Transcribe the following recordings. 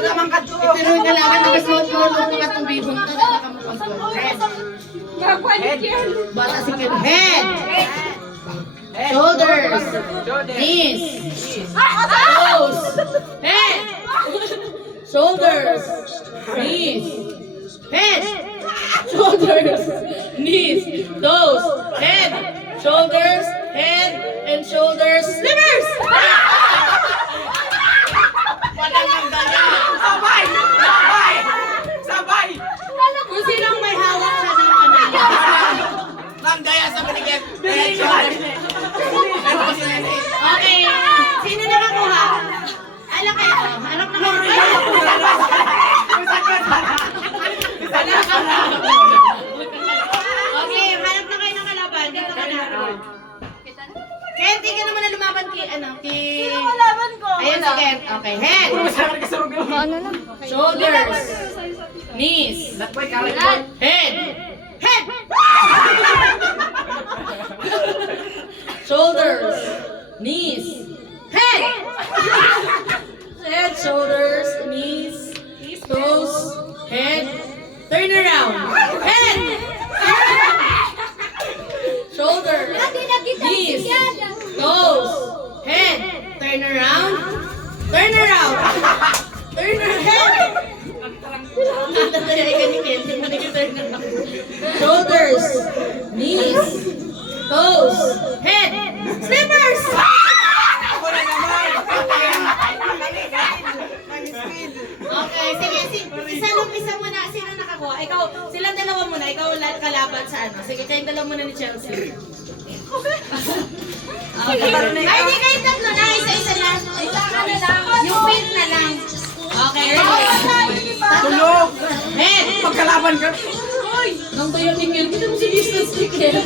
Itinuloy ka lang ang nagasuot-suot ng katong bibong to. Head. Bata si Kim. Head. Shoulders. Knees. Toes. Head. Shoulders. Knees. Head. Shoulders. Knees. Toes. Head. Shoulders. Head. And shoulders. Slippers! Sabay! Sabay! Sabay! Kung sinong may hawak siya ng kanaya. Ma'am Daya sa maligit. Okay. Sino nakakuha? Alam kayo. Harap na kayo. Okay, harap na kayo ng kalaban. Dito ka na. Ken, di ka naman na lumaban kay Sino kalaban ko? Ayan si Ken. Okay, head. Shoulders. Knees. Head. Head. Shoulders. Knees. Head. Head, shoulders, knees, toes, head. Turn around. Head. Shoulders. Knees. Toes. Head. Turn around. Turn around. Turn around. Shoulders. Knees. Toes. Head. Slippers. Okay, sige. Isa muna. Sino nakakuha? Ikaw, silang dalawa muna. Ikaw kalaban sa ano. Sige, kayong dalawa muna ni Chelsea. Okay. Ay, hindi kayo tatlo na. Isa-isa lang. Isa ka na lang. Yung pink na lang. Okay, ready? Tulog! Head! Pagkalaban ka! Nang tayo ni Kel, kita mo si distance ni Kel.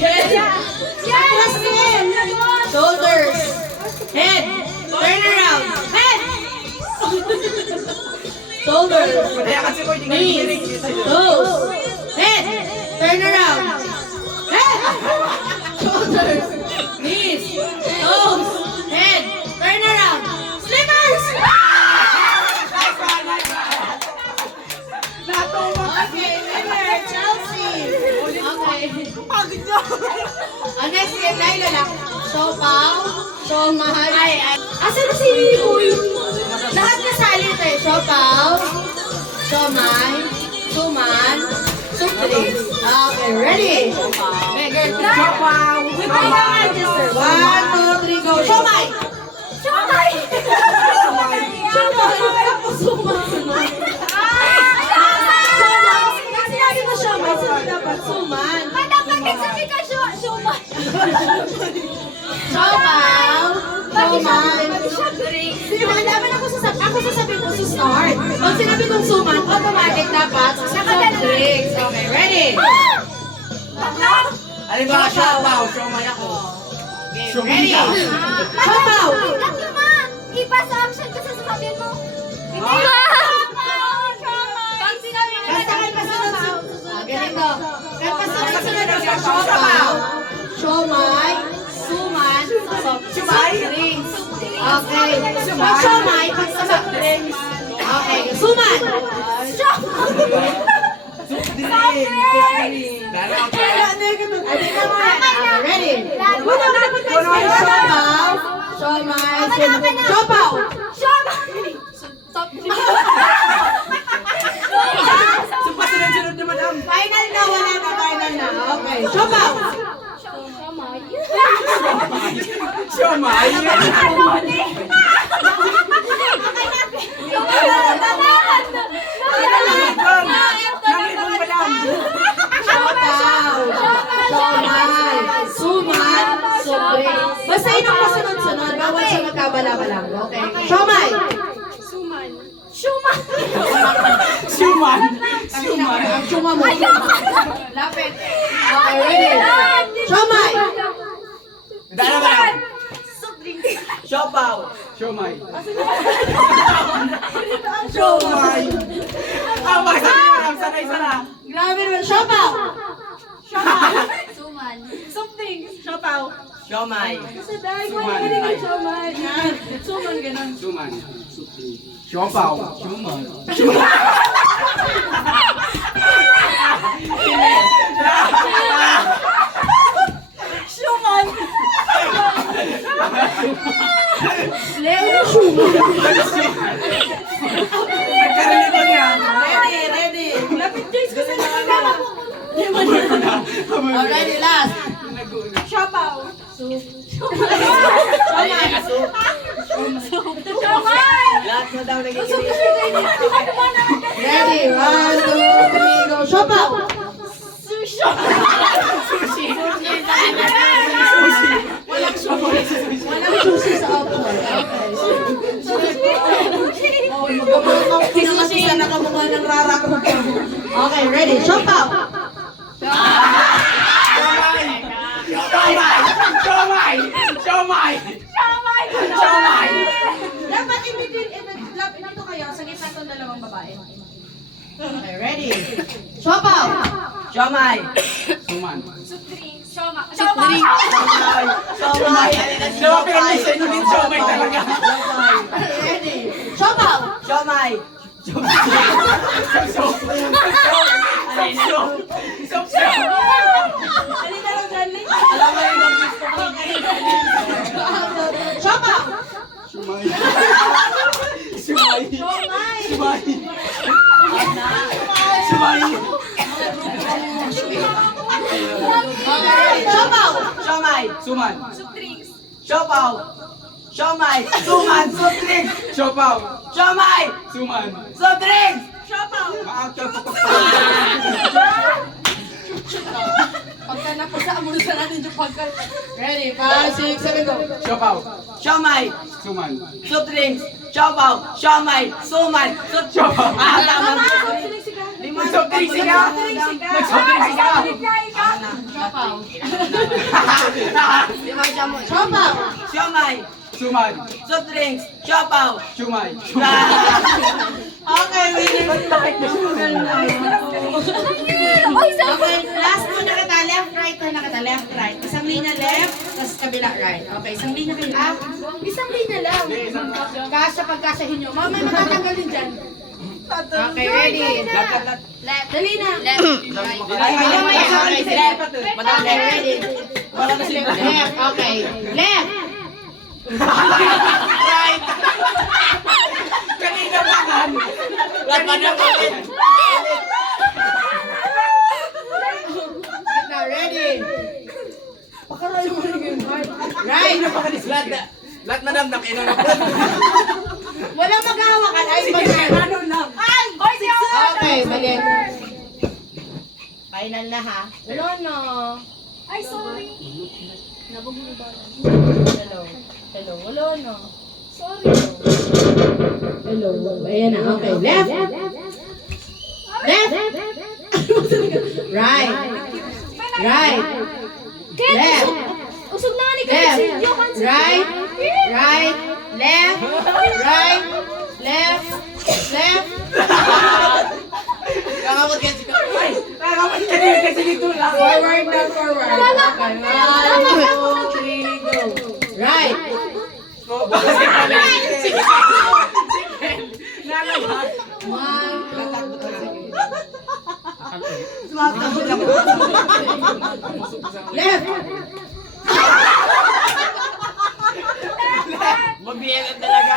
Head! Atlas Kel! Shoulders! Head! Turn around! Head! Shoulders! Kaya kasi ko hindi Knees! Toes! Head! Turn around! Head! Shoulders! Knees! Toes! Head! Turn around! Slippers! Okay, winner, Chelsea! Okay. Ang next game na ilalak. Siopaw, siomay. Asan na si Uy? Lahat nasali ito eh. Siopaw, siomay, suman, suplis. Okay, ready? Siopaw! We play the register. 1, 2, 3, go. Siomay! Siomay! Siomay! Tapos suman. Sinabi mo siomay, sunod dapat suman. Dapat nagsabi ka siomay! Siopaw, suman, dapat ako sasabihin ko sa start. Pag sinabi kong suman, automatic dapat soft drinks. Okay, ready? Ano ba siopaw? Siomay ako. Ready? Siopaw! Lang yun ma! Iba sa action kasi sasabihin mo. Hindi! Pag sinabi mo Basta kayo pasunod. Ganito. Kayo pasunod ng siopaw, siomay, suman, soft drinks. Okay. Pag siomay, pag soft drinks. Okay. Suman! Ready? Siopaw, siomay, siopaw! Sunod-sunod na madam. Final na, wala na, final na. Okay. Siopaw! Siomay! Nangibong madam. Siopaw, siomay, suman, sobre. Basta yun ang pasunod-sunod. Bawal siya magkabala-balang. Okay. Siomay! Siuman! Siuman! Suma mo. Lapit. Okay, ready? Siomay! Dala ba? Siopaw! Siomay! Siomay! Ah, masarap! Sanay-sana! Grabe naman. Siopaw! Suman. Something. Siopaw. Siomay. Suman. Siopaw. Leo Shuman. Nagkarili ko niya. Ready. Oh, ready, last. Lahat na daw nagigilis. Ready, 1, 2, 3, go. Siopaw. Walang susi sa option. Pinamasisan na kamukha ng Rara ko. Okay, ready. Siopaw. Siomay. Dapat dito kayo sa gitna ng dalawang babae. Okay, ready. Siopaw. Siomay. Suman. Siomay. Dawa pinag-listen nyo din siomay talaga. Ready. Siopaw. Siomay. Siopaw. Sumay. Okay, siopaw. Siomay. Suman. Siopaw. Siomay. Suman. Sutring. Siopaw. Siomay. Suman. Sutring. Maangkel pa pa. Pagka napasa mo sa natin yung pagka. Ready, 5, 6, 7, go. Siopaw. Siomay. Suman. Sutring. Siopaw. Siomay. Suman. Siopaw. Tama. Nagsoptring siya. Siopaw. Siopaw. Siomay. Suman. Sutring. Siopaw. Sumay. Okay, winner. Okay, last mo nakita, left, right, or nakita, left, right. Isang linya left, tapos kabila right. Okay, isang linya kayo. Isang linya lang. Pagkasahin nyo. Mamaya matatanggal din dyan. Okay, ready. Left. Dali na. Left. Okay, ready. Left, okay. Left. Kanina pa kan. Now, ready. Pakarayo mo rin yung heart. Right. Lahat madamdam. Walang maghahawakan. Ay, ano lang. Okay, mali. Final na ha. Hello, no. Ay, sorry. Hello, hello, no. Sorry. Hello. Ayan na, okay. Left. Left. Right. Right. Left. Usog na ni Left. Kansi. Right. Right. Left. Right. Left. Left. Kakamot yan si Kamay. Nakakamit ka din kasi dito lang. Forward na forward. Okay. 1, 2, 3, go. Right. Left. Mag-BLM talaga.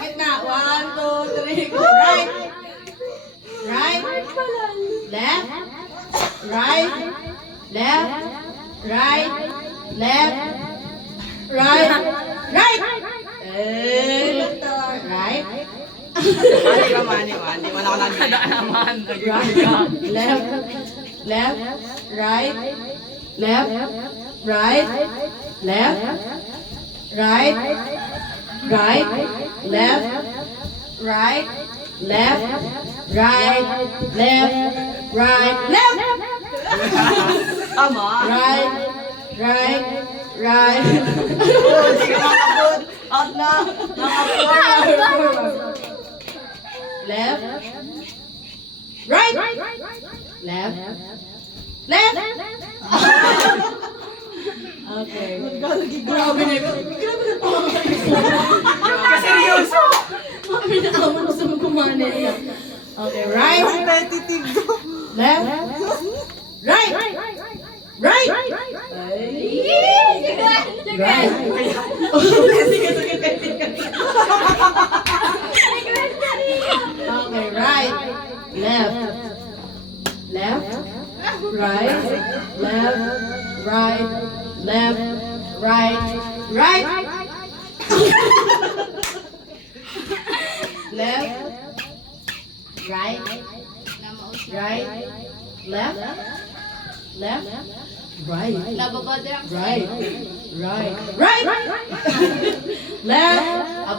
Gitna. 1, 2, 3, go. Right. Right. Left. Right. Left. Right. Left. Right. Right. Right. Mani. Wala ko naman. Left. Left. Right. Left. Right. Left. Right. Right. Left. Right. Left. Right. Left. Right. Left. Tama. Right. Right. Right. Hindi ka makapot. Out na. Left. Right. Left. Left. Okay. Grabe na. Grabe na tawa kayo. Seryoso. Kami na aman gusto mo kumanin na. Okay, right. Competitive do. Left. Right. Right. Right. Okay, right. Left. Left. Right. Left. Right. Left. Right. Right. Left. Right. Right. Left. Left. Right. Right. Right. Right. Left.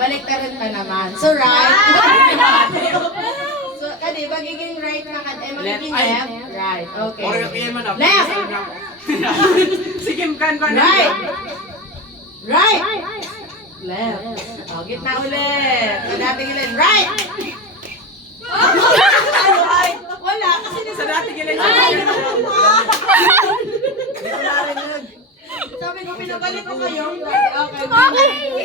Balik na rin pa naman. So, right. So, kadi, magiging right na kadi. Magiging left. Right. Okay. Left. Si Kim Kan ko na. Right. Right. Left. O, gitna ulit. So, natin ulit. Right. Wala. Kasi Sa dati gila sabi ko, pinabalik ko kayo. Okay.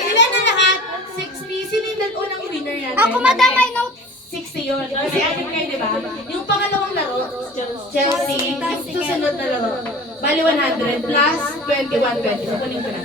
Ilan na lahat? 60. Sino yung unang winner natin? Ako, madam, I know. 60 yun. Kasi akin kayo, di ba? Yung pangalawang laro, Chelsea, yung susunod na laro, bali 100 plus 21, 20. So, kunin ko na.